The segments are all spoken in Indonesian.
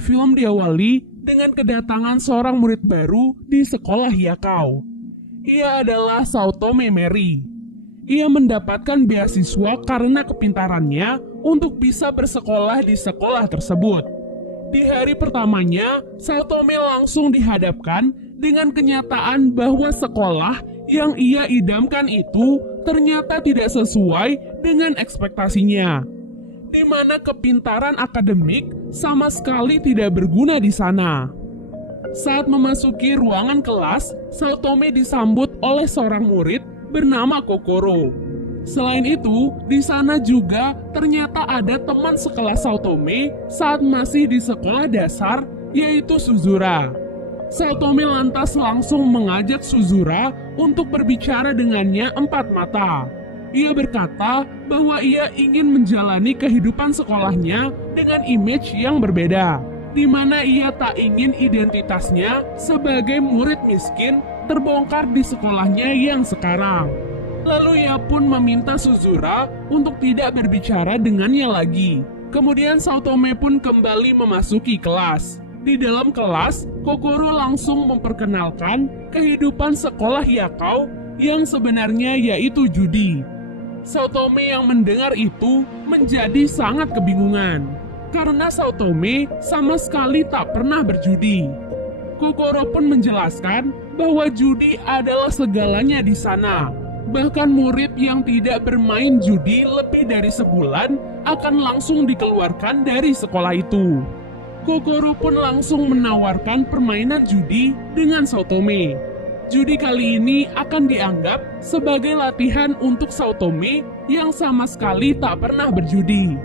Film diawali dengan kedatangan seorang murid baru di sekolah Hyakao. Ia adalah Saotome Mary. Ia mendapatkan beasiswa karena kepintarannya untuk bisa bersekolah di sekolah tersebut. Di hari pertamanya, Saotome langsung dihadapkan dengan kenyataan bahwa sekolah yang ia idamkan itu ternyata tidak sesuai dengan ekspektasinya, di mana kepintaran akademik sama sekali tidak berguna di sana. Saat memasuki ruangan kelas, Saotome disambut oleh seorang murid bernama Kokoro. Selain itu, di sana juga ternyata ada teman sekelas Saotome saat masih di sekolah dasar, yaitu Suzura. Saotome lantas langsung mengajak Suzura untuk berbicara dengannya empat mata. Ia berkata bahwa ia ingin menjalani kehidupan sekolahnya dengan image yang berbeda, di mana ia tak ingin identitasnya sebagai murid miskin terbongkar di sekolahnya yang sekarang. Lalu ia pun meminta Suzura untuk tidak berbicara dengannya lagi. Kemudian Saotome pun kembali memasuki kelas. Di dalam kelas, Kokoro langsung memperkenalkan kehidupan sekolah Hyakao yang sebenarnya yaitu judi. Saotome yang mendengar itu menjadi sangat kebingungan, karena Saotome sama sekali tak pernah berjudi. Kokoro pun menjelaskan bahwa judi adalah segalanya di sana. Bahkan murid yang tidak bermain judi lebih dari sebulan akan langsung dikeluarkan dari sekolah itu. Kokoro pun langsung menawarkan permainan judi dengan Saotome. Judi kali ini akan dianggap sebagai latihan untuk Saotome yang sama sekali tak pernah berjudi.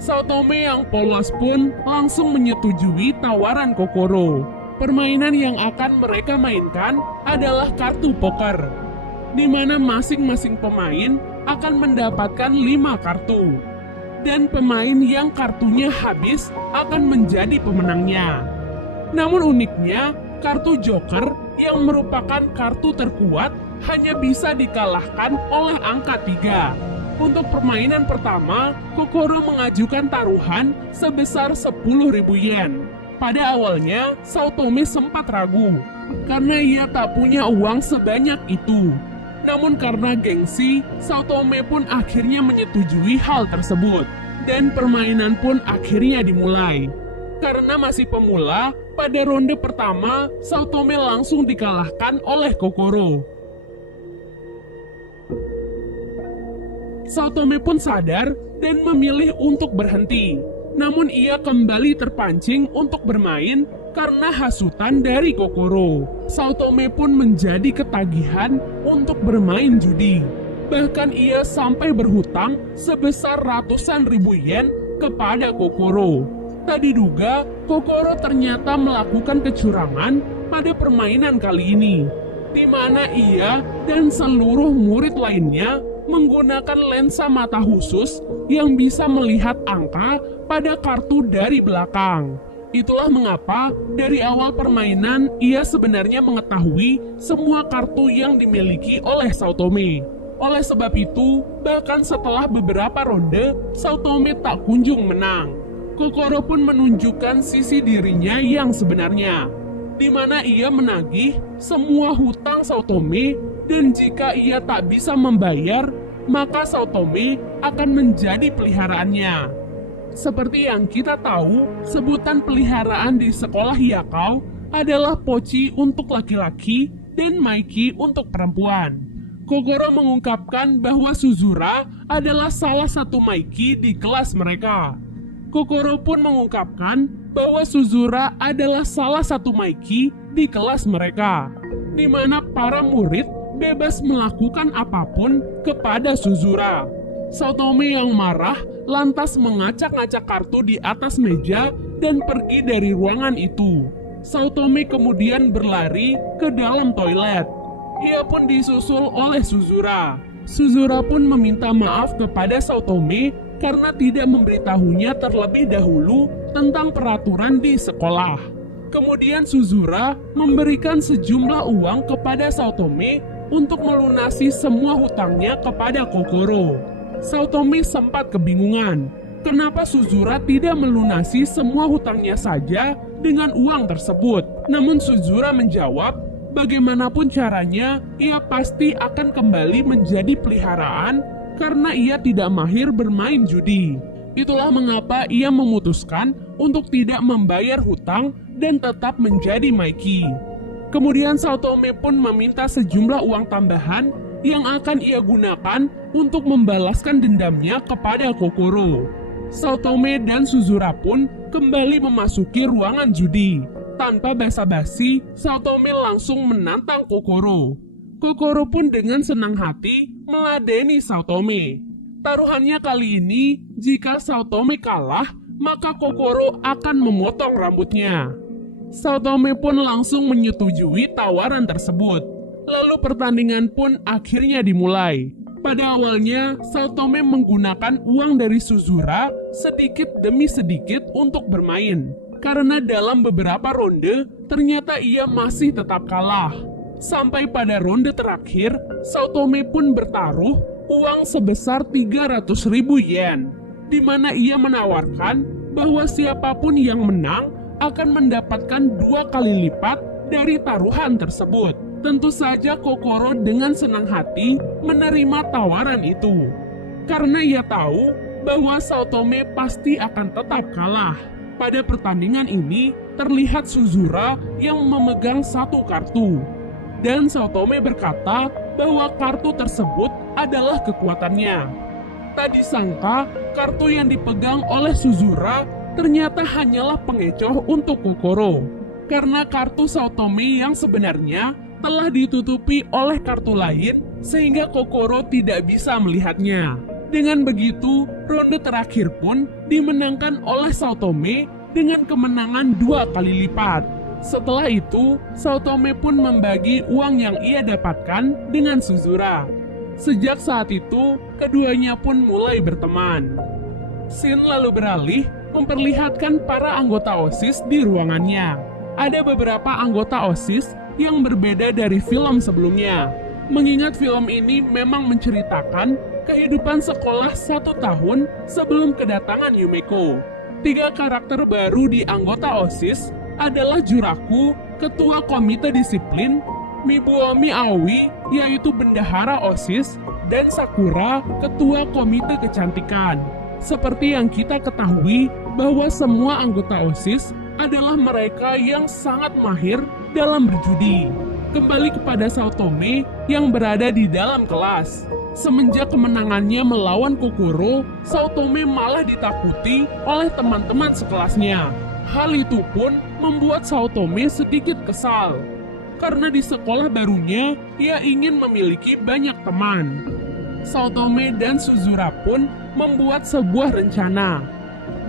Saotome yang polos pun langsung menyetujui tawaran Kokoro. Permainan yang akan mereka mainkan adalah kartu poker, di mana masing-masing pemain akan mendapatkan 5 kartu. Dan pemain yang kartunya habis akan menjadi pemenangnya. Namun uniknya, kartu Joker yang merupakan kartu terkuat hanya bisa dikalahkan oleh angka 3. Untuk permainan pertama, Kokoro mengajukan taruhan sebesar 10.000 yen. Pada awalnya, Saotome sempat ragu, karena ia tak punya uang sebanyak itu. Namun karena gengsi, Saotome pun akhirnya menyetujui hal tersebut. Dan permainan pun akhirnya dimulai. Karena masih pemula, pada ronde pertama, Saotome langsung dikalahkan oleh Kokoro. Saotome pun sadar dan memilih untuk berhenti. Namun ia kembali terpancing untuk bermain karena hasutan dari Kokoro. Saotome pun menjadi ketagihan untuk bermain judi. Bahkan ia sampai berhutang sebesar ratusan ribu yen kepada Kokoro. Tak diduga, Kokoro ternyata melakukan kecurangan pada permainan kali ini, di mana ia dan seluruh murid lainnya menggunakan lensa mata khusus yang bisa melihat angka pada kartu dari belakang. Itulah mengapa dari awal permainan ia sebenarnya mengetahui semua kartu yang dimiliki oleh Saotome. Oleh sebab itu, bahkan setelah beberapa ronde, Saotome tak kunjung menang. Kokoro pun menunjukkan sisi dirinya yang sebenarnya, di mana ia menagih semua hutang Saotome, dan jika ia tak bisa membayar, maka Saotome akan menjadi peliharaannya. Seperti yang kita tahu, sebutan peliharaan di sekolah Hyakao adalah Pochi untuk laki-laki dan Maiki untuk perempuan. Kokoro mengungkapkan bahwa Suzura adalah salah satu Maiki di kelas mereka. Kokoro pun mengungkapkan bahwa Suzura adalah salah satu Maiki di kelas mereka, di mana para murid bebas melakukan apapun kepada Suzura. Saotome yang marah lantas mengacak-ngacak kartu di atas meja dan pergi dari ruangan itu. Saotome kemudian berlari ke dalam toilet. Ia pun disusul oleh Suzura. Suzura pun meminta maaf kepada Saotome karena tidak memberitahunya terlebih dahulu tentang peraturan di sekolah. Kemudian Suzura memberikan sejumlah uang kepada Saotome untuk melunasi semua hutangnya kepada Kokoro. Saotome sempat kebingungan, kenapa Suzura tidak melunasi semua hutangnya saja dengan uang tersebut. Namun Suzura menjawab, bagaimanapun caranya, ia pasti akan kembali menjadi peliharaan karena ia tidak mahir bermain judi. Itulah mengapa ia memutuskan untuk tidak membayar hutang dan tetap menjadi Maiki. Kemudian Saotome pun meminta sejumlah uang tambahan yang akan ia gunakan untuk membalaskan dendamnya kepada Kokoro. Saotome dan Suzura pun kembali memasuki ruangan judi. Tanpa basa-basi, Saotome langsung menantang Kokoro. Kokoro pun dengan senang hati meladeni Saotome. Taruhannya kali ini, jika Saotome kalah, maka Kokoro akan memotong rambutnya. Saotome pun langsung menyetujui tawaran tersebut. Lalu pertandingan pun akhirnya dimulai. Pada awalnya, Saotome menggunakan uang dari Suzura sedikit demi sedikit untuk bermain. Karena dalam beberapa ronde, ternyata ia masih tetap kalah. Sampai pada ronde terakhir, Saotome pun bertaruh uang sebesar 300.000 yen, di mana ia menawarkan bahwa siapapun yang menang akan mendapatkan 2 kali lipat dari taruhan tersebut. Tentu saja Kokoro dengan senang hati menerima tawaran itu, karena ia tahu bahwa Saotome pasti akan tetap kalah. Pada pertandingan ini, terlihat Suzura yang memegang satu kartu, dan Saotome berkata bahwa kartu tersebut adalah kekuatannya. Tak disangka, kartu yang dipegang oleh Suzura ternyata hanyalah pengecoh untuk Kokoro, karena kartu Saotome yang sebenarnya telah ditutupi oleh kartu lain sehingga Kokoro tidak bisa melihatnya. Dengan begitu, ronde terakhir pun dimenangkan oleh Saotome dengan kemenangan 2 kali lipat. Setelah itu, Saotome pun membagi uang yang ia dapatkan dengan Suzura. Sejak saat itu, keduanya pun mulai berteman. Scene lalu beralih memperlihatkan para anggota OSIS di ruangannya. Ada beberapa anggota OSIS yang berbeda dari film sebelumnya. Mengingat film ini memang menceritakan kehidupan sekolah 1 tahun sebelum kedatangan Yumeko. 3 karakter baru di anggota OSIS adalah Juraku, ketua komite disiplin, Mibuomi Aoi, yaitu bendahara OSIS, dan Sakura, ketua komite kecantikan. Seperti yang kita ketahui bahwa semua anggota OSIS adalah mereka yang sangat mahir dalam berjudi. Kembali kepada Saotome yang berada di dalam kelas. Semenjak kemenangannya melawan Kokoro, Saotome malah ditakuti oleh teman-teman sekelasnya. Hal itu pun membuat Saotome sedikit kesal, karena di sekolah barunya ia ingin memiliki banyak teman. Saotome dan Suzura pun membuat sebuah rencana,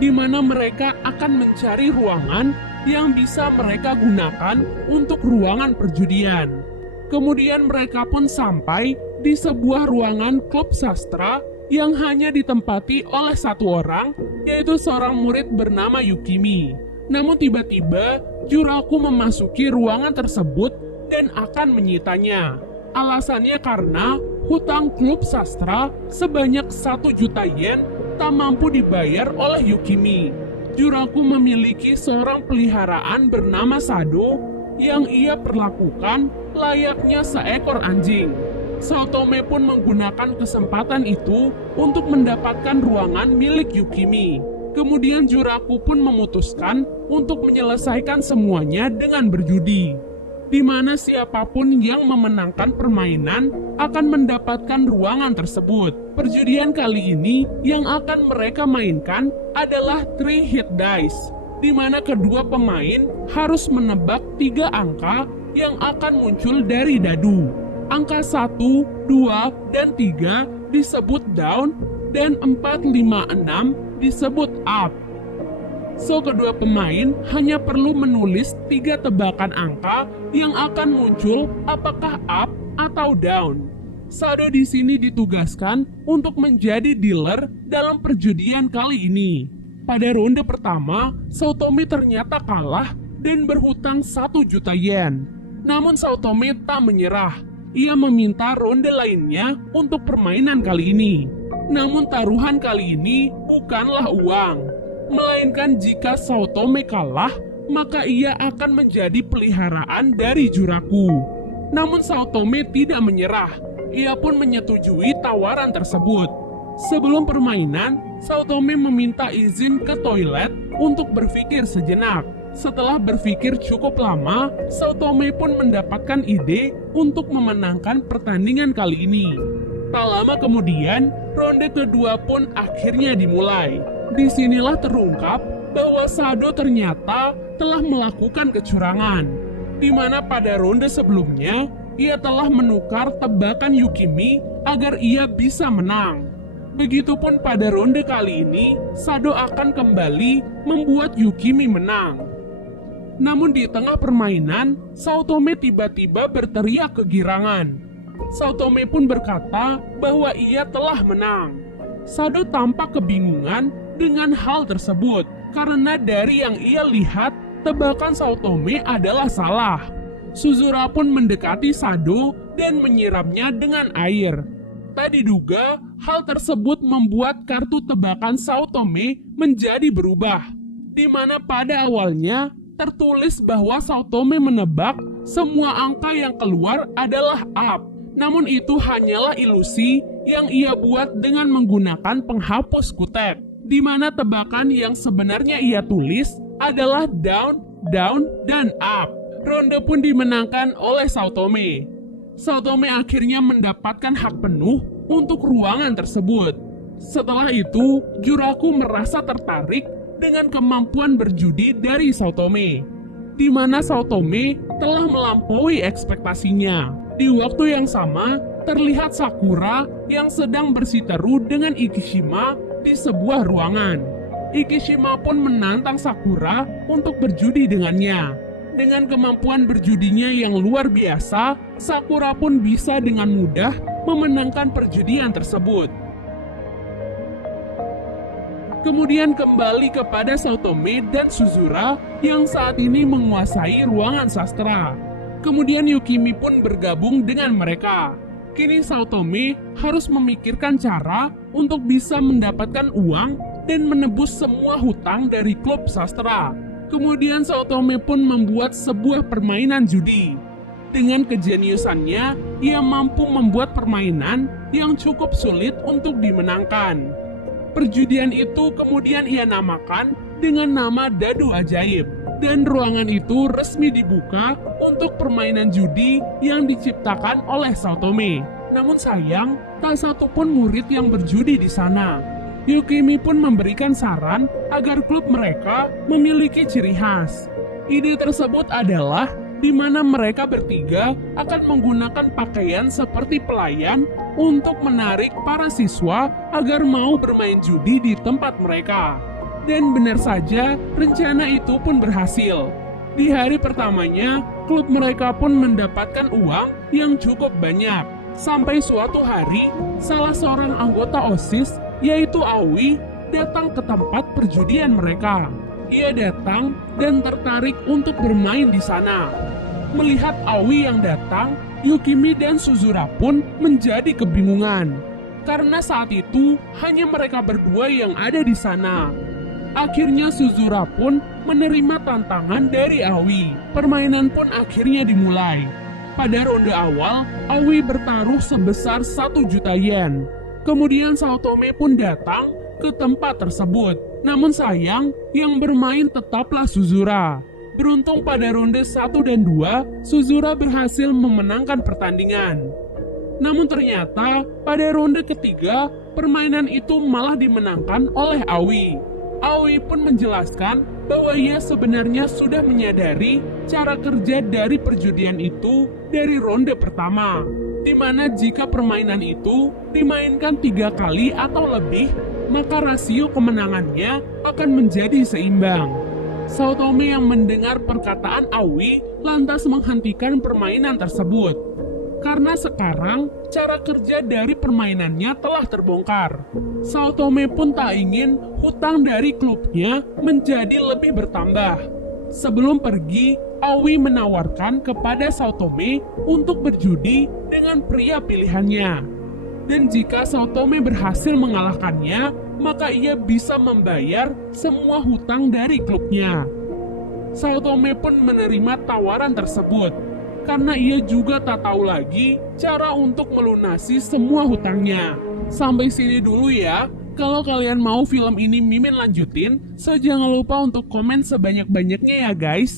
di mana mereka akan mencari ruangan yang bisa mereka gunakan untuk ruangan perjudian. Kemudian mereka pun sampai di sebuah ruangan klub sastra yang hanya ditempati oleh 1 orang, yaitu seorang murid bernama Yukimi. Namun tiba-tiba Juraku memasuki ruangan tersebut dan akan menyitanya. Alasannya karena hutang klub sastra sebanyak 1 juta yen tak mampu dibayar oleh Yukimi. Juraku memiliki seorang peliharaan bernama Sado yang ia perlakukan layaknya seekor anjing. Saotome pun menggunakan kesempatan itu untuk mendapatkan ruangan milik Yukimi. Kemudian Juraku pun memutuskan untuk menyelesaikan semuanya dengan berjudi, di mana siapapun yang memenangkan permainan akan mendapatkan ruangan tersebut. Perjudian kali ini yang akan mereka mainkan adalah 3 hit dice, di mana kedua pemain harus menebak 3 angka yang akan muncul dari dadu. Angka 1, 2, dan 3 disebut down, dan 4, 5, 6 disebut up. So, kedua pemain hanya perlu menulis 3 tebakan angka yang akan muncul apakah up atau down. Sado di sini ditugaskan untuk menjadi dealer dalam perjudian kali ini. Pada ronde pertama, Saotome ternyata kalah dan berhutang 1 juta yen. Namun Saotome tak menyerah. Ia meminta ronde lainnya untuk permainan kali ini. Namun taruhan kali ini bukanlah uang, melainkan jika Sao Tome kalah, maka ia akan menjadi peliharaan dari Juraku. Namun Sao Tome tidak menyerah, ia pun menyetujui tawaran tersebut. Sebelum permainan, Sao Tome meminta izin ke toilet untuk berpikir sejenak. Setelah berpikir cukup lama, Sao Tome pun mendapatkan ide untuk memenangkan pertandingan kali ini. Tak lama kemudian, ronde kedua pun akhirnya dimulai. Disinilah terungkap bahwa Sado ternyata telah melakukan kecurangan, di mana pada ronde sebelumnya, ia telah menukar tebakan Yukimi agar ia bisa menang. Begitupun pada ronde kali ini, Sado akan kembali membuat Yukimi menang. Namun di tengah permainan, Sao Tome tiba-tiba berteriak kegirangan. Sao Tome pun berkata bahwa ia telah menang. Sado tampak kebingungan dengan hal tersebut, karena dari yang ia lihat, tebakan Sao Tome adalah salah. Suzura pun mendekati Sado dan menyiramnya dengan air. Tak diduga, hal tersebut membuat kartu tebakan Sao Tome menjadi berubah, di mana pada awalnya tertulis bahwa Sao Tome menebak semua angka yang keluar adalah up. Namun itu hanyalah ilusi yang ia buat dengan menggunakan penghapus kutek, di mana tebakan yang sebenarnya ia tulis adalah down, down, dan up. Ronde pun dimenangkan oleh Sao Tome. Sao Tome akhirnya mendapatkan hak penuh untuk ruangan tersebut. Setelah itu, Juraku merasa tertarik dengan kemampuan berjudi dari Sao Tome, di mana Sao Tome telah melampaui ekspektasinya. Di waktu yang sama, terlihat Sakura yang sedang bersiteru dengan Ikishima di sebuah ruangan. Ikishima pun menantang Sakura untuk berjudi dengannya. Dengan kemampuan berjudinya yang luar biasa, Sakura pun bisa dengan mudah memenangkan perjudian tersebut. Kemudian kembali kepada Sao Tome dan Suzura yang saat ini menguasai ruangan sastra. Kemudian Yukimi pun bergabung dengan mereka. Kini Sao Tome harus memikirkan cara untuk bisa mendapatkan uang dan menebus semua hutang dari klub sastra. Kemudian Sao Tome pun membuat sebuah permainan judi. Dengan kejeniusannya, ia mampu membuat permainan yang cukup sulit untuk dimenangkan. Perjudian itu kemudian ia namakan dengan nama Dadu Ajaib, dan ruangan itu resmi dibuka untuk permainan judi yang diciptakan oleh Sao Tome. Namun sayang, tak satu pun murid yang berjudi di sana. Yukimi pun memberikan saran agar klub mereka memiliki ciri khas. Ide tersebut adalah di mana mereka bertiga akan menggunakan pakaian seperti pelayan untuk menarik para siswa agar mau bermain judi di tempat mereka. Dan benar saja, rencana itu pun berhasil. Di hari pertamanya, klub mereka pun mendapatkan uang yang cukup banyak. Sampai suatu hari, salah seorang anggota OSIS, yaitu Aoi, datang ke tempat perjudian mereka. Ia datang dan tertarik untuk bermain di sana. Melihat Aoi yang datang, Yukimi dan Suzura pun menjadi kebingungan. Karena saat itu, hanya mereka berdua yang ada di sana. Akhirnya Suzura pun menerima tantangan dari Aoi. Permainan pun akhirnya dimulai. Pada ronde awal, Aoi bertaruh sebesar 1 juta yen. Kemudian Sao Tome pun datang ke tempat tersebut. Namun sayang, yang bermain tetaplah Suzura. Beruntung pada ronde 1 dan 2, Suzura berhasil memenangkan pertandingan. Namun ternyata, pada ronde ketiga, permainan itu malah dimenangkan oleh Aoi. Aoi pun menjelaskan bahwa ia sebenarnya sudah menyadari cara kerja dari perjudian itu dari ronde pertama, di mana jika permainan itu dimainkan 3 kali atau lebih, maka rasio kemenangannya akan menjadi seimbang. Sao Tome yang mendengar perkataan Aoi lantas menghentikan permainan tersebut. Karena sekarang cara kerja dari permainannya telah terbongkar. Sao Tome pun tak ingin hutang dari klubnya menjadi lebih bertambah. Sebelum pergi, Aoi menawarkan kepada Sao Tome untuk berjudi dengan pria pilihannya. Dan jika Sao Tome berhasil mengalahkannya, maka ia bisa membayar semua hutang dari klubnya. Sao Tome pun menerima tawaran tersebut, karena ia juga tak tahu lagi cara untuk melunasi semua hutangnya. Sampai sini dulu ya. Kalau kalian mau film ini Mimin lanjutin, so jangan lupa untuk komen sebanyak-banyaknya ya guys.